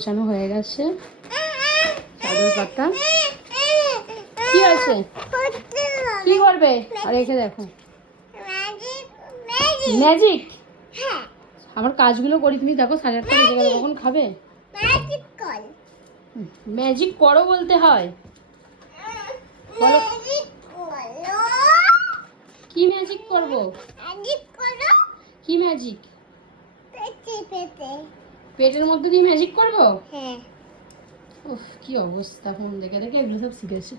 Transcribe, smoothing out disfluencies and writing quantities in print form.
গোছানো হয়ে গেছে, চাদর পাতা। কি আছে, কি করবে? আর রেখে দেখো ম্যাজিক। আমার কাজগুলো করি, তুমি দেখো 8:30 বেজে গেল, কখন খাবে? ম্যাজিক করো বলতে হয়। বলো কি ম্যাজিক করব? কি ম্যাজিক? পেটের মধ্যে দিয়ে ম্যাজিক করবো? উফ কি অবস্থা, ফোন দেখে দেখে এগুলো সব শিখেছে।